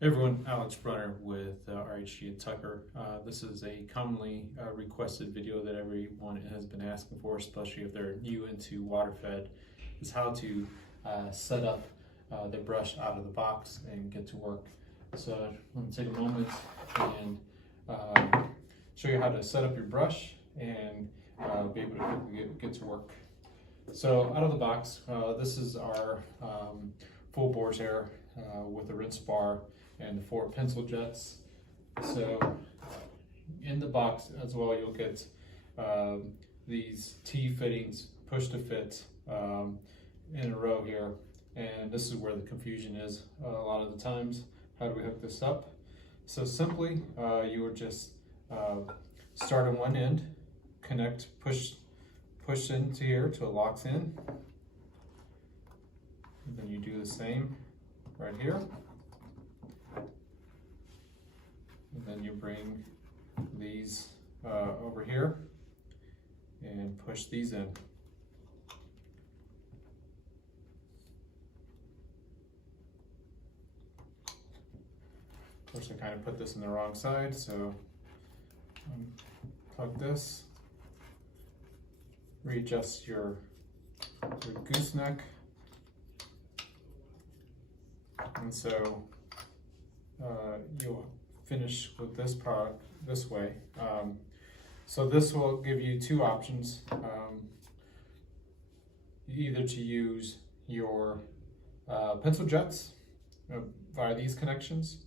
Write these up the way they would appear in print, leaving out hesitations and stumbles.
Hey everyone, Alex Brunner with RHG and Tucker. This is a commonly requested video that everyone has been asking for, especially if they're new into water fed, is how to set up the brush out of the box and get to work. So I'm going to take a moment and show you how to set up your brush and be able to quickly get to work. So out of the box, this is our full boar's hair with a rinse bar and the 4 pencil jets. So in the box as well, you'll get these T fittings push to fit in a row here, and this is where the confusion is a lot of the times. How do we hook this up? So simply you would just start on one end, connect, push into here till it locks in, and then you do the same right here. And then you bring these over here and push these in. Of course, I kind of put this in the wrong side, so plug this, readjust your gooseneck, and so you'll finish with this product this way. So this will give you 2 options, either to use your pencil jets via these connections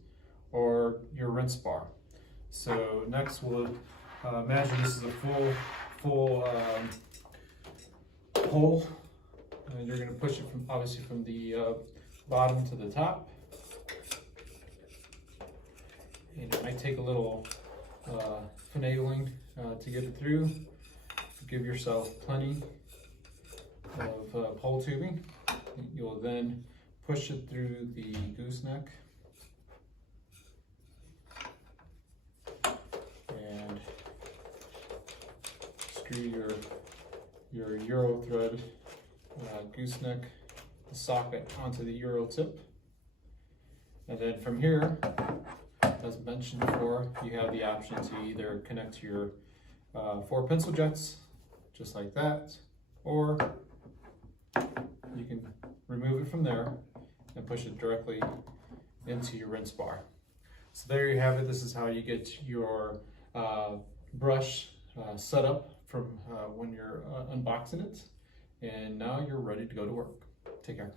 or your rinse bar. So next we'll imagine this is a full hole, and you're going to push it obviously from the bottom to the top. And it might take a little finagling to get it through. Give yourself plenty of pole tubing. You'll then push it through the gooseneck and screw your Euro thread gooseneck socket onto the Euro tip. And then from here, as mentioned before, you have the option to either connect to your 4 pencil jets, just like that, or you can remove it from there and push it directly into your rinse bar. So there you have it. This is how you get your brush set up from when you're unboxing it, and now you're ready to go to work. Take care.